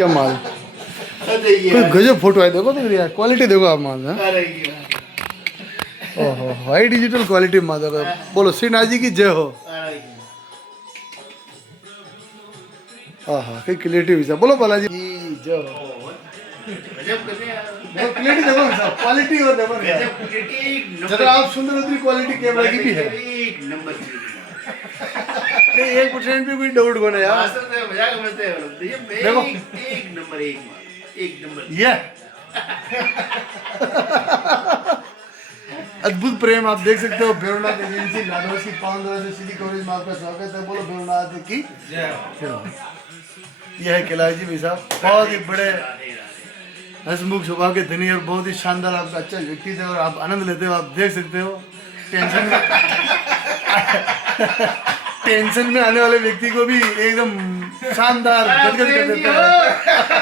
क्या माल, कोई गजब फोटो है, देखो तो यार क्वालिटी देखो आप माल है। ओहो हाई डिजिटल क्वालिटी माल, बोलो श्री नाथ जी की जय हो। हाँ हाँ कई क्रिएटिव हिसाब, बोलो बालाजी की जय हो। देखो क्लियरिटी देखो साहब, क्वालिटी और देखो जरा आप सुंदर उतनी क्वालिटी कैमरा की भी है। एक परसेंट भी कोई डाउट को नहीं यार। देखो एक नंबर ये अद्भुत प्रेम आप देख सकते हो। भैरवनाथ एजेंसी लाडोस की 5 से सीधी कवरेज में आपका स्वागत है। बोलो भैरवनाथ की जय हो। यह है कैलाश जी भाई साहब, बहुत ही बड़े हंसमुख स्वभाव के धनी और बहुत ही शानदार आपका अच्छा व्यक्ति थे और आप आनंद लेते हो। आप देख सकते हो टेंशन में आने वाले व्यक्ति को भी एकदम शानदार गदगद कर देता है।